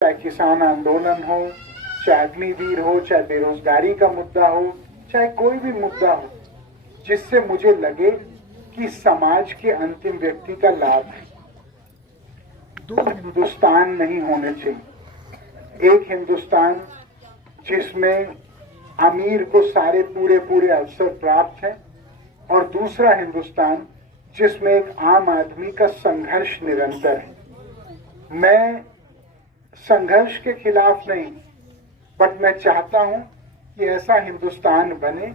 चाहे किसान आंदोलन हो, चाहे अग्निवीर हो, चाहे बेरोजगारी का मुद्दा हो, चाहे कोई भी मुद्दा हो जिससे मुझे लगे कि समाज के अंतिम व्यक्ति का लाभ है। दो हिंदुस्तान नहीं होने चाहिए। एक हिंदुस्तान जिसमें अमीर को सारे पूरे अवसर प्राप्त है और दूसरा हिंदुस्तान जिसमें एक आम आदमी का संघर्ष निरंतर है। मैं संघर्ष के खिलाफ नहीं, बट मैं चाहता हूं कि ऐसा हिंदुस्तान बने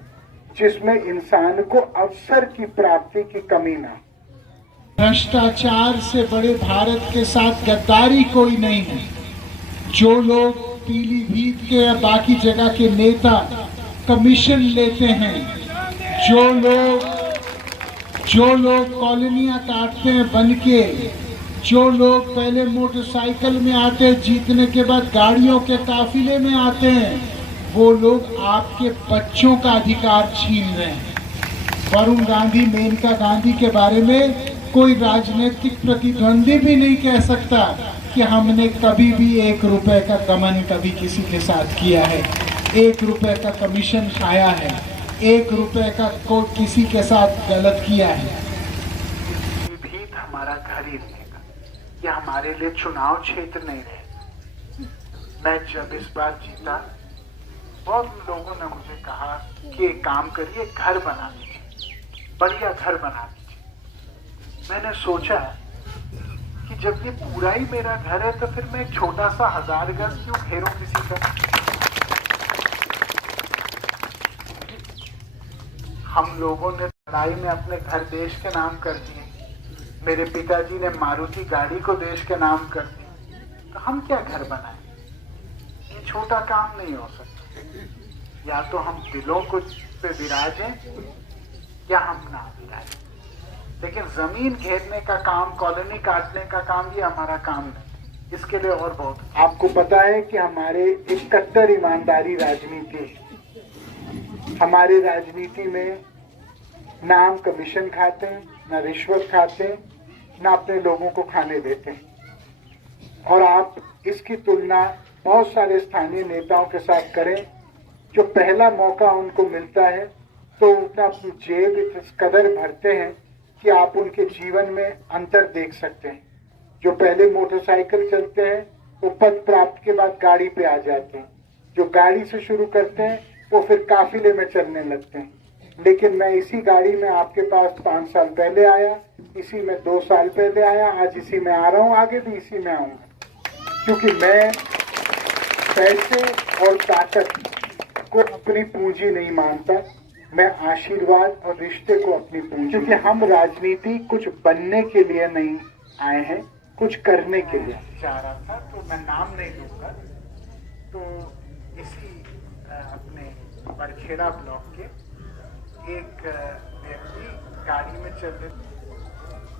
जिसमें इंसान को अवसर की प्राप्ति की कमी ना। भ्रष्टाचार से बड़े भारत के साथ गद्दारी कोई नहीं है। जो लोग पीलीभीत के या बाकी जगह के नेता कमीशन लेते हैं, जो लोग कॉलोनियां काटते हैं बन के, जो लोग पहले मोटरसाइकिल में आते हैं, जीतने के बाद गाड़ियों के काफिले में आते हैं, वो लोग आपके बच्चों का अधिकार छीन रहे हैं। वरुण गांधी, मेनका गांधी के बारे में कोई राजनीतिक प्रतिद्वंदी भी नहीं कह सकता कि हमने कभी भी 1 रुपए का गमन कभी किसी के साथ किया है, 1 रुपए का कमीशन खाया है, 1 रुपए का कोई किसी के साथ गलत किया है। पीलीभीत हमारा घर ही रहेगा, यह हमारे लिए चुनाव क्षेत्र नहीं रहे। मैं जब इस बार जीता, बहुत लोगों ने मुझे कहा कि एक काम करिए, घर बना लीजिए, बढ़िया घर बना लीजिए। मैंने सोचा कि जब ये पूरा ही मेरा घर है तो फिर मैं एक छोटा सा 1000 गज क्यों घेरूं किसी का। हम लोगों ने लड़ाई में अपने घर देश के नाम कर दिए। मेरे पिताजी ने मारुति गाड़ी को देश के नाम कर दिया। तो हम क्या घर बनाए? ये छोटा काम नहीं हो सकता। या तो हम दिलों को पे विराजें या हम ना विराजें। लेकिन जमीन घेरने का काम, कॉलोनी काटने का काम, ये हमारा काम नहीं। इसके लिए और बहुत। आपको पता है कि हमारे एक कट्टर ईमानदारी राजनीति है। हमारी राजनीति में ना हम कमीशन खाते हैं, ना रिश्वत खाते हैं, ना अपने लोगों को खाने देते हैं। और आप इसकी तुलना बहुत सारे स्थानीय नेताओं के साथ करें जो पहला मौका उनको मिलता है तो उतना अपनी जेब इस कदर भरते हैं कि आप उनके जीवन में अंतर देख सकते हैं। जो पहले मोटरसाइकिल चलते हैं वो पद प्राप्त के बाद गाड़ी पे आ जाते हैं। जो गाड़ी से शुरू करते हैं वो फिर काफिले में चलने लगते हैं। लेकिन मैं इसी गाड़ी में आपके पास 5 साल पहले आया, इसी में 2 साल पहले आया, आज इसी में आ रहा हूँ, आगे भी इसी में आऊंगा। क्योंकि मैं पैसे और ताकत को अपनी पूंजी नहीं मानता, मैं आशीर्वाद और रिश्ते को अपनी पूंजी। क्योंकि हम राजनीति कुछ बनने के लिए नहीं आए हैं, कुछ करने के लिए चाह रहा था। तो मैं नाम नहीं दूंगा। तो इसी अपने बड़खेड़ा ब्लॉक के एक व्यक्ति गाड़ी में चल रहे,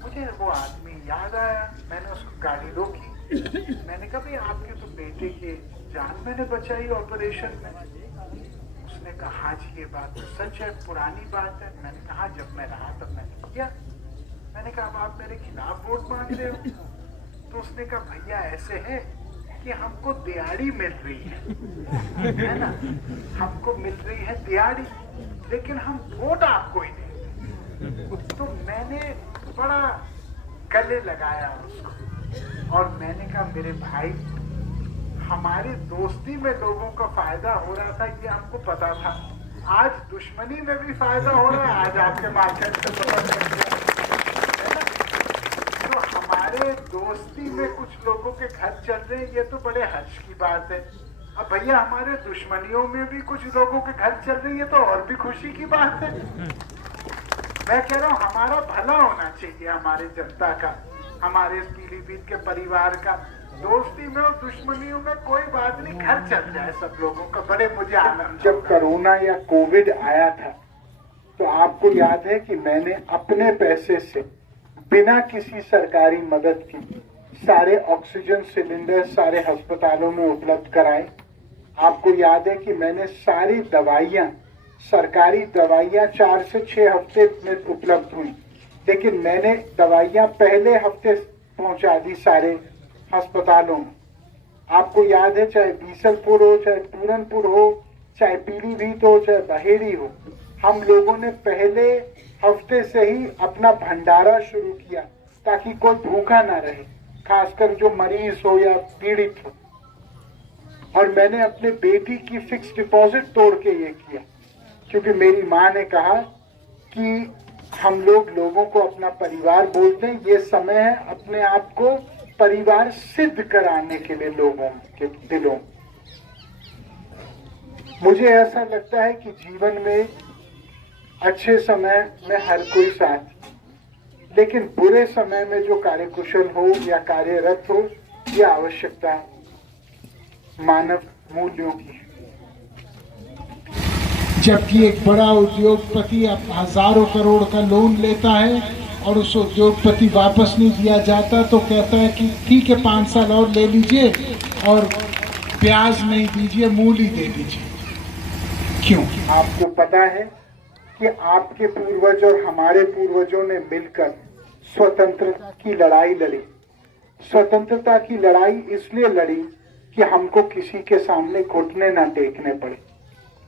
मुझे वो आदमी याद आया। मैंने उसको गाड़ी रोकी। मैंने कहा भाई आपके तो बेटे की जान मैंने बचाई ऑपरेशन में। उसने कहा हाँ जी ये बात तो सच है, पुरानी बात है। मैंने कहा जब मैं रहा तब मैंने किया। मैंने कहा अब आप मेरे खिलाफ वोट मांग रहे हो? तो उसने कहा भैया ऐसे है कि हमको दिहाड़ी मिल रही है ना, हमको मिल रही है दिहाड़ी, लेकिन हम वोट आपको ही नहीं। तो मैंने बड़ा गले लगाया उसको और मैंने कहा मेरे भाई, हमारी दोस्ती में लोगों का फायदा हो रहा था ये हमको पता था, आज दुश्मनी में भी फायदा हो रहा है। आज आपके माध्यम से पता चल गया है ना। तो हमारे दोस्ती में कुछ लोगों के घर चल रहे हैं, ये तो बड़े हर्ष की बात है। अब भैया हमारे दुश्मनियों में भी कुछ लोगों के घर चल रही है तो और भी खुशी की बात है। मैं कह रहा हूँ हमारा भला होना चाहिए, हमारे जनता का, हमारे पीलीभीत के परिवार का। दोस्ती में और दुश्मनियों में कोई बात नहीं, घर चल जाए सब लोगों का, बड़े मुझे आनंद। जब कोरोना या कोविड आया था तो आपको याद है कि मैंने अपने पैसे से बिना किसी सरकारी मदद की सारे ऑक्सीजन सिलेंडर सारे अस्पतालों में उपलब्ध कराए। आपको याद है कि मैंने सारी दवाइयाँ, सरकारी दवाइयाँ 4 से 6 हफ्ते में उपलब्ध हुई, लेकिन मैंने दवाइयाँ पहले हफ्ते पहुँचा दी सारे अस्पतालों में। आपको याद है, चाहे बीसलपुर हो, चाहे पूरनपुर हो, चाहे पीलीभीत हो, चाहे बहेड़ी हो, हम लोगों ने पहले हफ्ते से ही अपना भंडारा शुरू किया ताकि कोई भूखा ना रहे, खासकर जो मरीज हो या पीड़ित हो। और मैंने अपने बेटी की फिक्स डिपॉजिट तोड़ के ये किया, क्योंकि मेरी माँ ने कहा कि हम लोगों को अपना परिवार बोलते हैं, ये समय है अपने आप को परिवार सिद्ध कराने के लिए लोगों के दिलों। मुझे ऐसा लगता है कि जीवन में अच्छे समय में हर कोई साथ, लेकिन बुरे समय में जो कार्यकुशल हो या कार्यरत हो, यह आवश्यकता मानव मूल्यों की है। जबकि एक बड़ा उद्योगपति अब हजारों करोड़ का लोन लेता है और उस उद्योगपति वापस नहीं दिया जाता तो कहता है कि ठीक है 5 साल और ले लीजिए और ब्याज नहीं दीजिए, मूल ही दे दीजिए। क्यों? आपको पता है कि आपके पूर्वज और हमारे पूर्वजों ने मिलकर स्वतंत्रता की लड़ाई लड़ी। स्वतंत्रता की लड़ाई इसलिए लड़ी कि हमको किसी के सामने घुटने ना टेकने पड़े।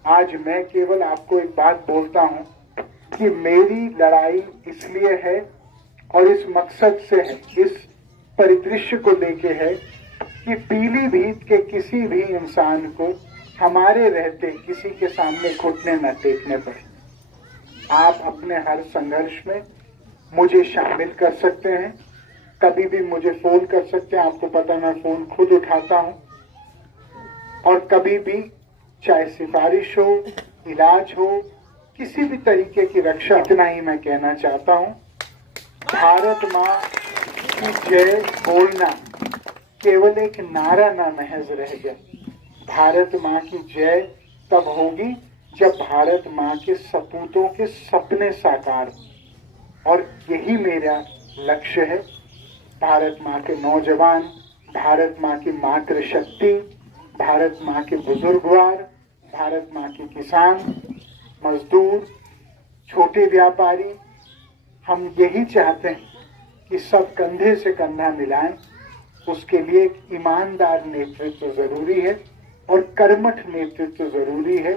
आज मैं केवल आपको एक बात बोलता हूं कि मेरी लड़ाई इसलिए है और इस मकसद से है, इस परिदृश्य को लेके है कि पीलीभीत के किसी भी इंसान को हमारे रहते किसी के सामने घुटने न टेकने पड़े। आप अपने हर संघर्ष में मुझे शामिल कर सकते हैं, कभी भी मुझे फोन कर सकते हैं। आपको पता, मैं फोन खुद उठाता हूं और कभी भी, चाहे सिफारिश हो, इलाज हो, किसी भी तरीके की रक्षा। इतना ही मैं कहना चाहता हूं, भारत माँ की जय बोलना केवल एक नारा ना महज रह गया। भारत माँ की जय तब होगी जब भारत माँ के सपूतों के सपने साकार, और यही मेरा लक्ष्य है। भारत माँ के नौजवान, भारत माँ की मातृशक्ति, भारत माँ के बुजुर्गवार, भारत माँ के किसान, मजदूर, छोटे व्यापारी, हम यही चाहते हैं कि सब कंधे से कंधा मिलाएं। उसके लिए एक ईमानदार नेतृत्व जरूरी है और कर्मठ नेतृत्व जरूरी है,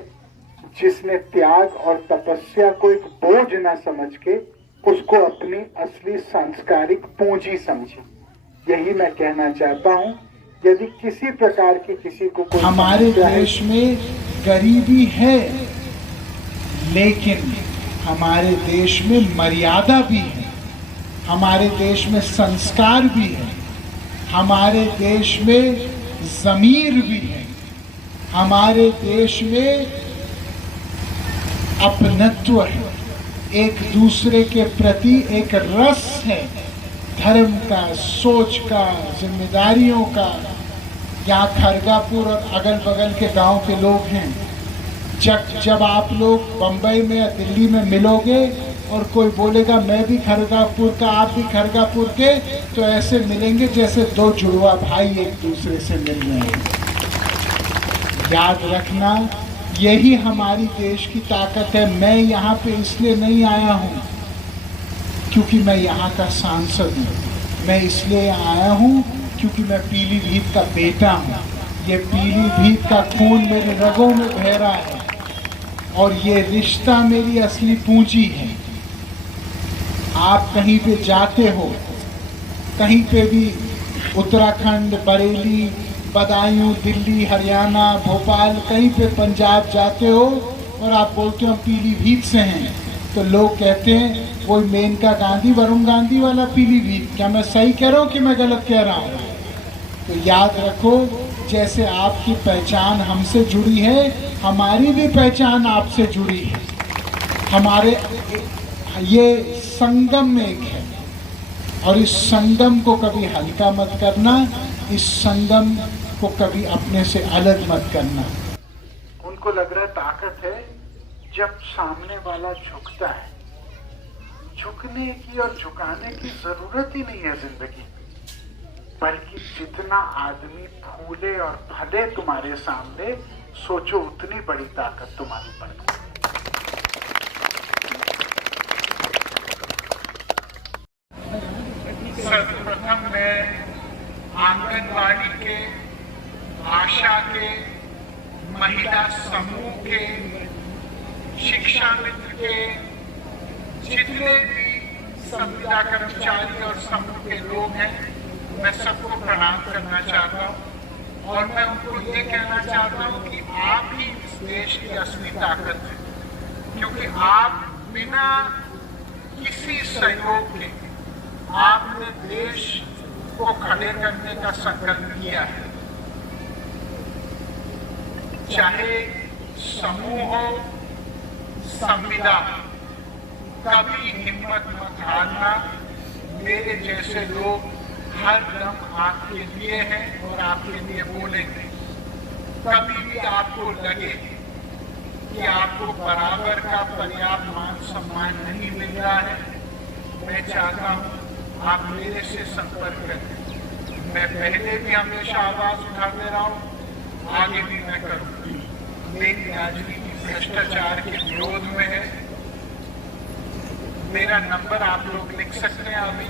जिसने त्याग और तपस्या को एक बोझ न समझ के उसको अपनी असली सांस्कारिक पूंजी समझे। यही मैं कहना चाहता हूं। यदि किसी प्रकार की किसी को कोई हमारे देश में गरीबी है, लेकिन हमारे देश में मर्यादा भी है, हमारे देश में संस्कार भी है, हमारे देश में ज़मीर भी है, हमारे देश में अपनत्व है, एक दूसरे के प्रति एक रस है, धर्म का, सोच का, जिम्मेदारियों का। यहाँ खरगापुर और अगल बगल के गांव के लोग हैं। जब आप लोग बम्बई में या दिल्ली में मिलोगे और कोई बोलेगा मैं भी खरगापुर का, आप भी खरगापुर के, तो ऐसे मिलेंगे जैसे दो जुड़वा भाई एक दूसरे से मिल रहे हैं। याद रखना, यही हमारी देश की ताकत है। मैं यहाँ पे इसलिए नहीं आया हूँ क्योंकि मैं यहाँ का सांसद हूँ, मैं इसलिए आया हूँ क्योंकि मैं पीलीभीत का बेटा हूँ। ये पीलीभीत का खून मेरे रगों में बह रहा है और ये रिश्ता मेरी असली पूंजी है। आप कहीं पे जाते हो, कहीं पे भी उत्तराखंड, बरेली, बदायूं, दिल्ली, हरियाणा, भोपाल, कहीं पे पंजाब जाते हो और आप बोलते हो पीलीभीत से हैं, तो लोग कहते हैं वो मेनका गांधी, वरुण गांधी वाला पीलीभीत। क्या मैं सही कह रहा हूँ कि मैं गलत कह रहा हूँ? तो याद रखो, जैसे आपकी पहचान हमसे जुड़ी है, हमारी भी पहचान आपसे जुड़ी है। हमारे ये संगम में एक है और इस संगम को कभी हल्का मत करना, इस संगम को कभी अपने से अलग मत करना। उनको लग रहा ताकत है जब सामने वाला झुकता है। झुकने की और झुकाने की जरूरत ही नहीं है जिंदगी, बल्कि जितना आदमी फूले और फले तुम्हारे सामने, सोचो उतनी बड़ी ताकत तुम्हारी पड़ती है। सर्वप्रथम मैं आंगनवाड़ी के आशा के, महिला समूह के, शिक्षा मित्र के, जितने भी संविदा कर्मचारी और समूह के लोग हैं, मैं सबको प्रणाम करना चाहता हूँ और मैं उनको ये कहना चाहता हूँ कि आप ही इस देश की असली ताकत है, क्योंकि आप बिना किसी सहयोग के आपने देश को खड़े करने का संकल्प किया है। चाहे समूह हो, संविदा, कभी हिम्मत मत हारना। मेरे जैसे लोग हर दम आपके लिए हैं और आपके लिए बोलेंगे। कभी भी आपको लगे कि आपको बराबर का पर्याप्त मान सम्मान नहीं मिल रहा है, मैं चाहता हूं आप मेरे से संपर्क करें। मैं पहले भी हमेशा आवाज उठाते रहा हूं, आगे भी मैं करूं। मेरी राजनीति भ्रष्टाचार के विरोध में है। मेरा नंबर आप लोग लिख सकते हैं अभी।